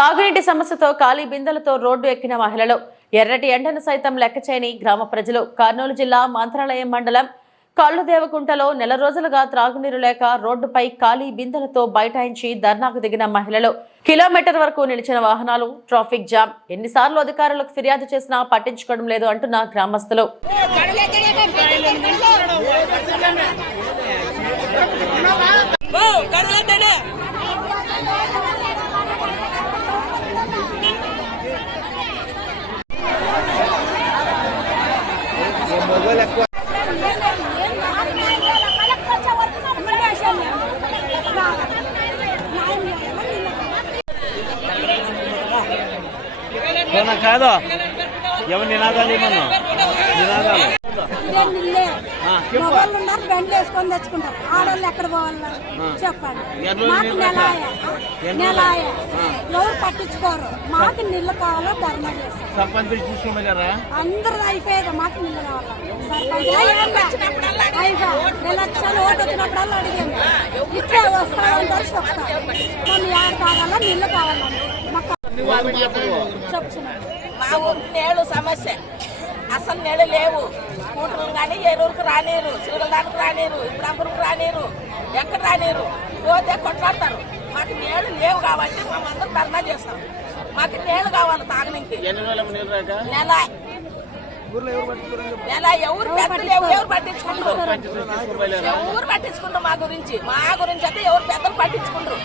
తాగునీటి సమస్యతో ఖాళీ బిందెలతో రోడ్డు ఎక్కిన మహిళలు. ఎర్రటి ఎండను సైతం లెక్క చేయని గ్రామ ప్రజలు. కర్నూలు జిల్లా మంత్రాలయం మండలం కళ్ళుదేవకుంటలో నెల రోజులుగా త్రాగునీరు లేక రోడ్డుపై ఖాళీ బిందెలతో బైఠాయించి ధర్నాకు దిగిన మహిళలు. కిలోమీటర్ వరకు నిలిచిన వాహనాలు ట్రాఫిక్ జామ్. ఎన్నిసార్లు అధికారులకు ఫిర్యాదు చేసినా పట్టించుకోవడం లేదు అంటున్న గ్రామస్తులు. అవునా కాదు? ఎవరు నినాదాలు ఏమన్నా? నినాదాలు. మగవాళ్ళు ఉన్నారు బండి వేసుకొని తెచ్చుకుంటారు ఆడవాళ్ళు ఎక్కడ పోవాలి చెప్పండి మాకు నెలాయ? నెలాయ ఎవరు పట్టించుకోరు? మాకు నీళ్ళు కావాలో ధర్నా చేస్తాం సర్పంచ్ తీసుకున్నారా అందరూ అయిపోయేది మాకు నీళ్ళు కావాలి సర్పంచ్ ఎలక్షన్ ఓటు వచ్చినప్పుడల్లా అడిగాము ఇట్లే ఏడ తాగాలో నీళ్ళు కావాలండి. మాకు మా ఊరు నేడు సమస్య. అసలు నేడు లేవు. స్కూటర్లు కానీ ఏలూరుకు రానేరు చిరుగలదానికి రానేరు ఇబ్రాంపురకు రానేరు ఎక్కడ రానేరు? పోతే కొట్లాడతారు. మాకు నేడు లేవు కాబట్టి మేమందరం ధర్నా చేస్తాం. మాకు నేడు కావాలి రాక? నెల. నెల ఎవరు పెద్దలు ఎవరు ఎవరు పట్టించుకుంటారు? ఎవరు పట్టించుకుంటారు మా గురించి? మా గురించి అయితే ఎవరు పెద్దలు పట్టించుకుంటారు